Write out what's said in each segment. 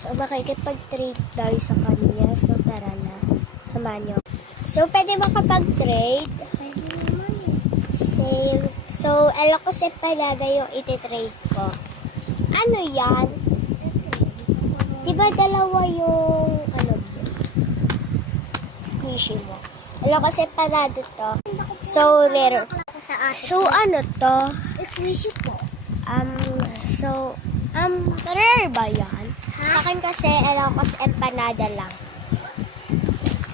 So, makikipag-trade tayo sa kanya. So, tara na. Samahan nyo. So, pwede makapag-trade. Save. So, alam ko sa Empanada yung iti-trade ko. Ano yan? Diba dalawa yung, squishy mo? Alam ko sa Empanada to. So, rare. So, ano to? Squishy po. Rare ba yan? Sa akin kasi, alam ko sa Empanada lang.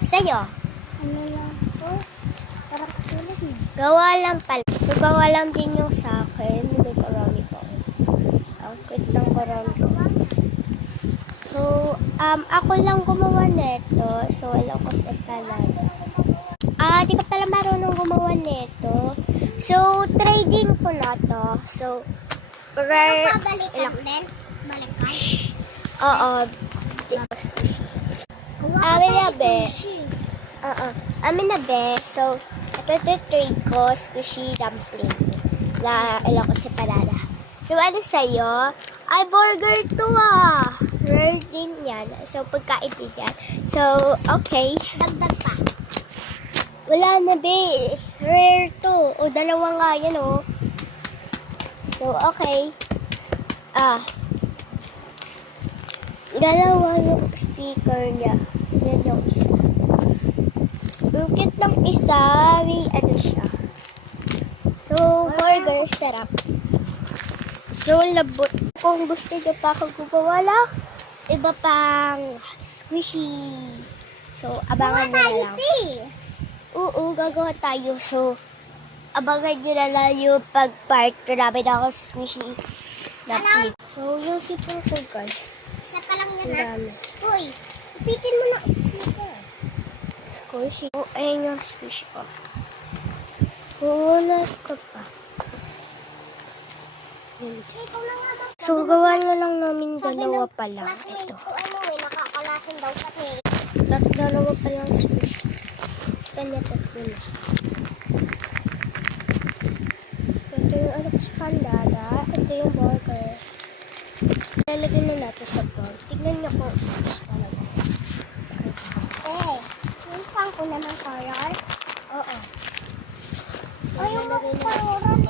Sa'yo? Ano lang po? Parang katulad mo. Gawa lang pala. So, gawa lang din yung sa akin. May karami ko. Ang cute ng karami ko. So, ako lang gumawa nito. So, alam ko sa Empanada. Di ka pala marunong gumawa nito. So, trading ko na to. So, rare. Balikan din? Balikan? Oo. Amin na be. Amin na be. So, ito trade ko, squishy dumpling. Alam ko si Parada. So, ano sa'yo? Ay, burger to Rare din yan. So, pagkain din yan. So, okay. Dagdag pa. Wala na be. Rare to. O, dalawa nga yan So, okay. Dalawa yung sticker niya. Yan yung isa. Ang cute ng isa, ano siya. So, burger, sarap. So, labot. Kung gusto niyo pa akong gumawa lang, iba pang squishy. So, abangan nyo na lang. Oo, gagawa tayo. So, abangan nyo na lang yung pag-part. Marami na ako squishy na clip. So, yung sipon ko, guys. Isa pa lang yan Marami. Uy, ipitin mo na sticker. Squishy. Oh, ayun yung squishy ko. Kulat ko pa. Ikaw na nga ba? So, gawa na lang namin dalawa pa lang. Ito. Nakakalasin daw sa tail. Dalawa pa lang squishy. Kanya tatlo na. Ito yung ano ko sa Pandada. Ito yung burger. Lalagyan na natin sa bowl. Tignan niyo kung squishy talaga. Yung pang ko naman color. Oo. Ay, yung color.